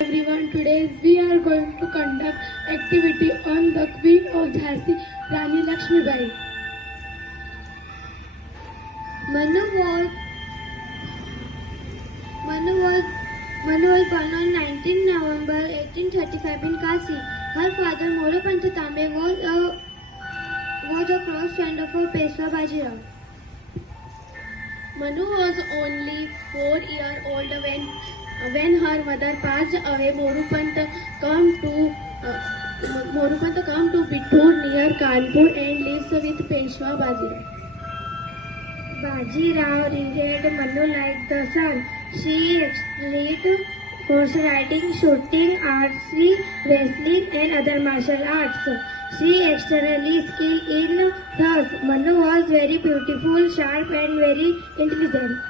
Everyone, today we are going to conduct activity on the Queen of Jhansi, Rani Lakshmibai. Manu was Manu was Manu was born on 19 November 1835 in Kasi. Her father Moropanta Tambe was a close friend of Peshwa Bajirao. Manu was only 4 years old when her mother passed away. Morupanta come to Bittur near Kanpur and lives with Peshwa Bajirao. Bajirao reared Manu like the sun. She excelled horse riding, shooting, archery, wrestling, and other martial arts. She extremely skilled in thus. Manu was very beautiful, sharp, and very intelligent.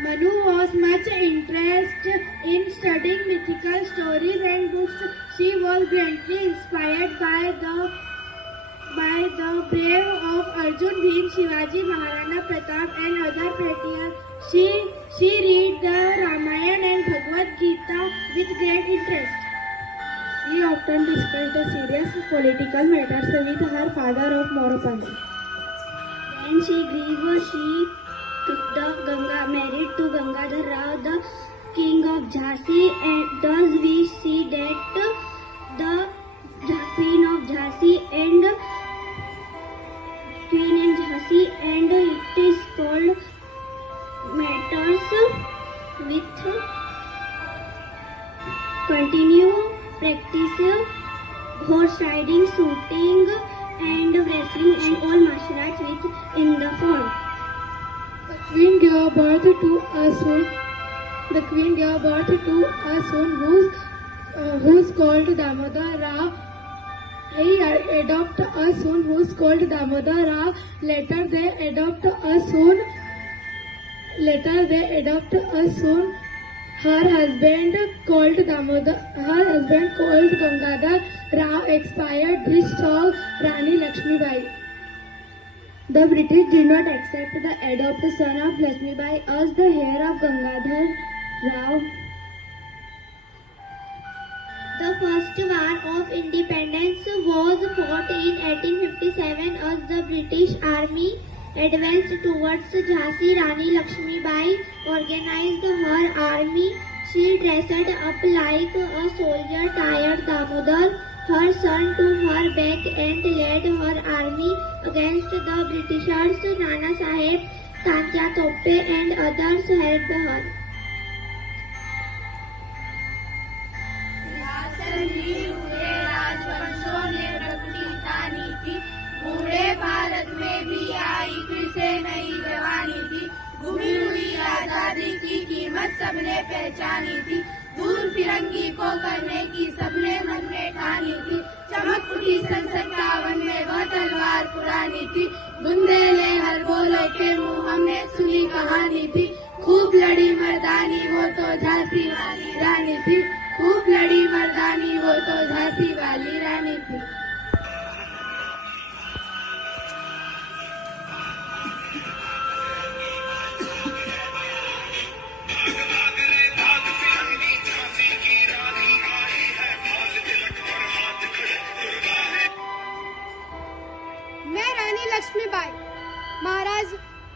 Manu was much interested in studying mythical stories and books. She was greatly inspired by the brave of Arjun, Bhim, Shivaji, Maharana Pratap and other patriots. She read the Ramayana and Bhagavad Gita with great interest. She often discussed the serious political matters with her father of Moropanta. When she grew, she took the married to Gangadhar Rao, the king of Jhansi, and thus we see that the queen of Jhansi and it is called matters with continue practice horse riding, shooting and wrestling and all martial arts with in the fall. The queen gave birth to a son. The queen gave birth to a son who's called Damodar Rao. He adopted a son who's called Damodar Rao. Later they adopt a son. Her husband called Gangadhar Rao expired. This saw Rani Lakshmibai. The British did not accept the adopted son of Lakshmibai as the heir of Gangadhar Rao. The first war of independence was fought in 1857 as the British Army advanced towards Jhansi. Rani Lakshmibai organized her army. She dressed up like a soldier, tied Damodar, her son, to her back and led her army against the Britishers. Nana Sahib, Tanja Tope and others helped her. पूरे भारत में भी आई फिर से नई जवानी थी। गुमी हुई आजादी की कीमत सबने पहचानी थी। दूर फिरंगी को करने की सबने मन में ठानी थी। चमक उठी सन 57 में वह तलवार पुरानी थी। बुंदेले हर बोलो के मुंह हमने सुनी कहानी थी। खूब लड़ी मर्दानी वो तो झांसी वाली रानी थी। खूब लड़ी मर्दानी वो तो झांसी वाली रानी थी। मैं रानी लक्ष्मीबाई महाराज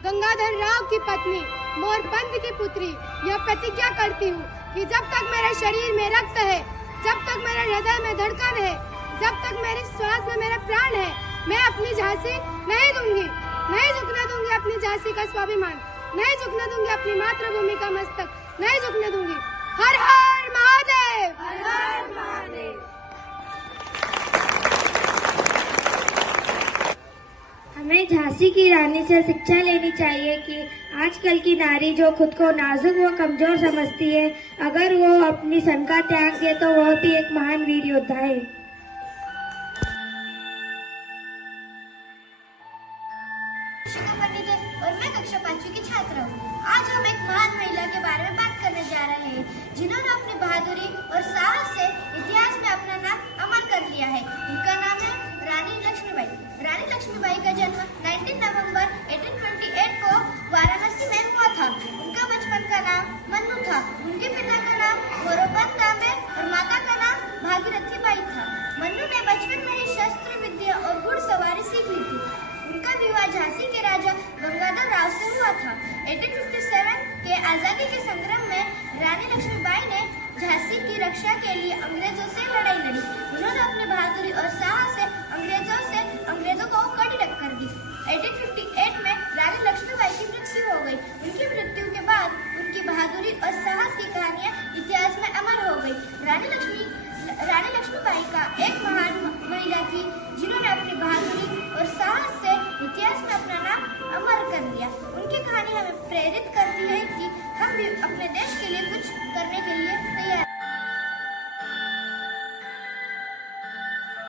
गंगाधर राव की पत्नी मोरपंथ की पुत्री यह प्रतिज्ञा करती हूँ कि जब तक मेरे शरीर में रक्त है, जब तक मेरे हृदय में धड़कन है, जब तक मेरे श्वास में मेरे प्राण है, मैं अपनी झांसी नहीं दूंगी, नहीं झुकने दूंगी अपनी झांसी का स्वाभिमान, नहीं झुकने दूंगी अपनी मातृभूमि का मस्तक, नहीं झुकने दूंगी। हर हर महादेव, हर हर महादेव। हमें झांसी की रानी से शिक्षा लेनी चाहिए कि आजकल की नारी जो खुद को नाजुक व कमजोर समझती है, अगर वो अपनी सन का त्याग दे तो वह भी एक महान वीर योद्धा है। और मैं कक्षा 5वीं की छात्रा हूँ। आज हम एक महान महिला के बारे में बात करने जा रहे हैं, जिन्होंने अपनी बहादुरी और साहस से इतिहास में अपना नाम अमर कर लिया है। उनका नाम है रानी लक्ष्मीबाई। रानी लक्ष्मीबाई का जन्म 19 नवंबर 1828 को वाराणसी में हुआ था। उनका बचपन का नाम मन्नू था। उनके पिता का नाम मोरोपंत तांबे गंगाधर राव से हुआ था। 1857 के आजादी के संग्राम में रानी लक्ष्मीबाई ने झांसी की रक्षा के लिए अंग्रेजों से लड़ाई लड़ी। उन्होंने अपनी बहादुरी और साहस से अंग्रेजों को कड़ी टक्कर दी। 1858 में रानी लक्ष्मीबाई की मृत्यु हो गई। उनकी मृत्यु के बाद उनकी बहादुरी और साहस की कहानियां इतिहास में अमर हो गई। रानी लक्ष्मीबाई का एक महान महिला थी जिन्होंने अपनी बहादुरी और साहस से इतिहास में अपना नाम अमर कर दिया। उनकी कहानी हमें प्रेरित करती है कि हम भी अपने देश